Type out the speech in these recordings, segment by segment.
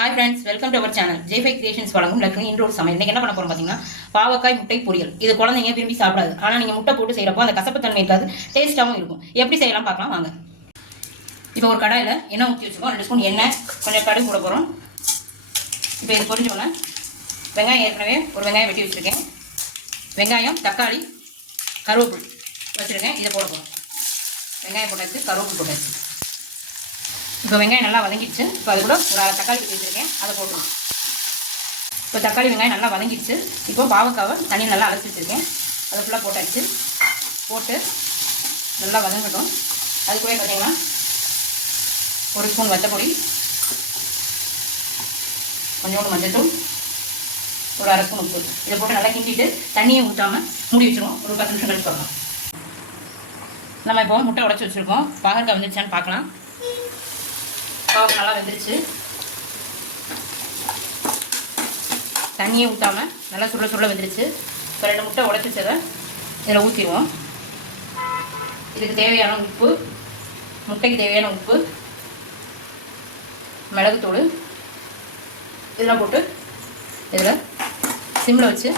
Hi friends, welcome to our channel J five creations வழங்கும் லக்ஷ்மி இன்றொரு சமையல். இன்னைக்கு என்ன பண்ண போறோம் பார்த்தீங்கன்னா, பாவக்காய் முட்டை பொரியல். இது குழந்தைங்க விரும்பி சாப்பிடாது. ஆனால் நீங்கள் முட்டை போட்டு செய்கிறப்போ அந்த கசப்புத்தன்மை இருக்காது, டேஸ்ட்டாகவும் இருக்கும். எப்படி செய்யலாம் பார்க்கலாம் வாங்க. இப்போ ஒரு கடாயில் எண்ணெய் ஊற்றி வச்சுக்கோம். 2 ஸ்பூன் எண்ணெய், கொஞ்சம் கடுகு போட போகிறோம். இப்போ இது பொரிஞ்சோன்னே வெங்காயம், ஏற்கனவே ஒரு வெங்காயம் வெட்டி வச்சுருக்கேன். வெங்காயம், தக்காளி, கருவேப்பிலை வச்சுருக்கேன். இதை போட போகிறோம். வெங்காயம் போட்டாச்சு, கருவேப்பிலை போட்டாச்சு. இப்போ வெங்காயம் நல்லா வதங்கிடுச்சு. இப்போ அது கூட ஒரு அரை தக்காளி ஊற்றி வச்சுருக்கேன், அதை போட்டுருவோம். இப்போ தக்காளி வெங்காயம் நல்லா வதங்கிடுச்சு. இப்போ பாவக்காவை தண்ணி நல்லா அரைச்சி வச்சுருக்கேன், அதை ஃபுல்லாக போட்டாச்சு. போட்டு நல்லா வதங்கட்டும். அது கூட பார்த்தீங்கன்னா ஒரு ஸ்பூன் வத்தப்பொடி, கொஞ்சோண்டு மஞ்சத்தூள், ஒரு அரை ஸ்பூன் உப்பு, இதை போட்டு நல்லா கிண்டிட்டு தண்ணியை ஊற்றாமல் மூடி வச்சுருவோம். ஒரு 10 நிமிஷம் கழிச்சு பார்க்கலாம். நம்ம இப்போ முட்டை உடச்சி வச்சுருக்கோம். பாகற்காய் வந்துருச்சான்னு பார்க்கலாம். பாவக்காய் நல்லா வெந்துருச்சு. தண்ணியே ஊற்றாமல் நல்லா சுருள வெந்துருச்சு. இப்போ 2 முட்டை உடச்சி வச்சதை இதில் ஊற்றிடுவோம். இதுக்கு தேவையான உப்பு, முட்டைக்கு தேவையான உப்பு, மிளகுத்தூள் இதெல்லாம் போட்டு இதில் சிம்மில் வச்சு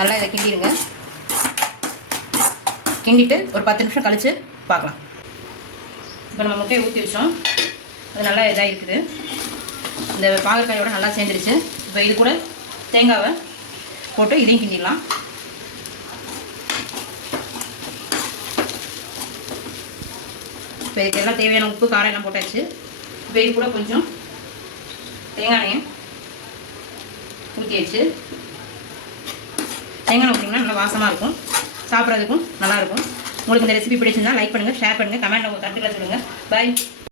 நல்லா இதை கிண்டிடுங்க. கிண்டிட்டு ஒரு 10 நிமிஷம் கழித்து பார்க்கலாம். இப்போ நம்ம முட்டையை ஊற்றி வச்சோம். அது நல்லா இதாக இருக்குது. இந்த பாகற்காயோட நல்லா சேர்ந்துருச்சு. இப்போ இது கூட தேங்காவை போட்டு இதையும் கிண்டிடலாம். இப்போ இதுக்கு எல்லாம் தேவையான உப்பு, காரம் எல்லாம் போட்டாச்சு. இப்போ இது கூட கொஞ்சம் தேங்காய் எண்ணெயை ஊற்றியாச்சு. தேங்காய் ஊற்றிங்கன்னா நல்லா வாசமாக இருக்கும், சாப்பிட்றதுக்கும் நல்லாயிருக்கும். உங்களுக்கு இந்த ரெசிபி பிடிச்சிருந்தா லைக் பண்ணுங்கள், ஷேர் பண்ணுங்கள், கமெண்ட்டில் உங்கள் கருத்துக்களை சொல்லுங்கள். பாய்.